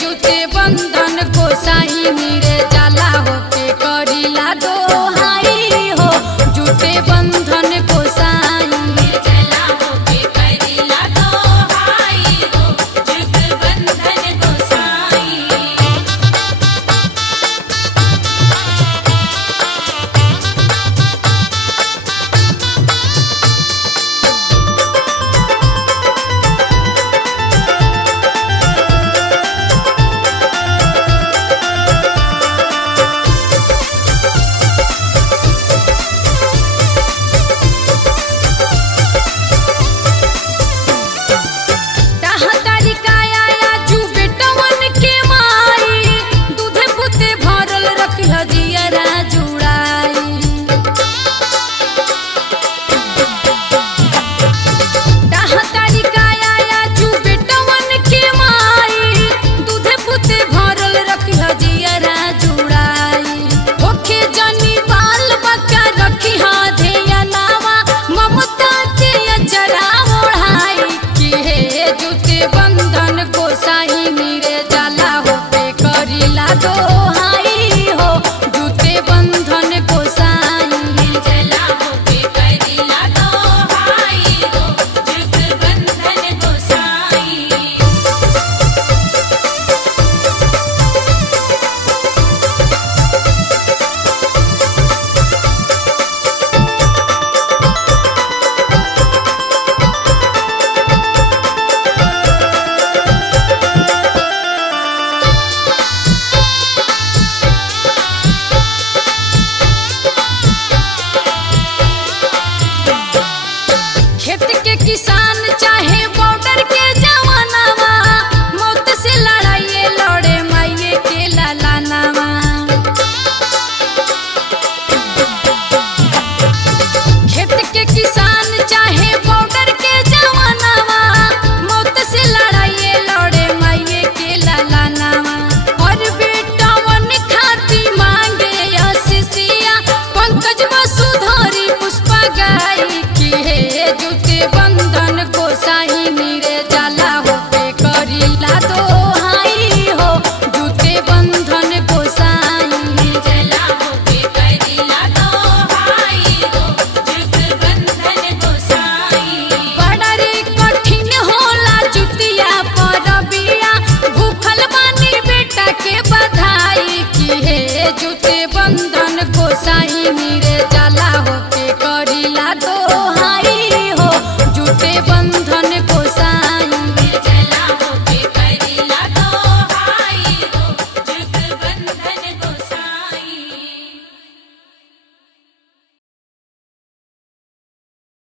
जुते बंधन गोसाई मेरे जाला होके करीला दोहाई हो जुते बंधन गोसाई निर्जला होके करीला दोहाई हो जुग बंधन गोसाई। दोहाई हो जुते बंधन गोसाई निर्जला होके करीला दोहाई हो जुग बंधन गोसाई। खेत के किसान चाहे बॉर्डर के जवानावा मौत से लड़ाइए लड़े माइये के लालानावा खेत के किसान चाहे बॉर्डर के जवानावा मौत से लड़ाइए लड़े माइये के लालानावा और बेटावन खाती मांगे आशीषिया पंकज वसुधरी पुष्पा गाई की है जुते बंधन गोसाई मेरे जाला होके करीला दोहाई हो जुते बंधन गोसाई निर्जला होके करीला दोहाई हो जुग बंधन गोसाई। बड़ा रे कठिन होला जुतिया परबिया भूखल बानी बेटा के बधाई की है जुते बंधन गोसाई मेरे जाला होके करीला दोहाई हो जुते बंधन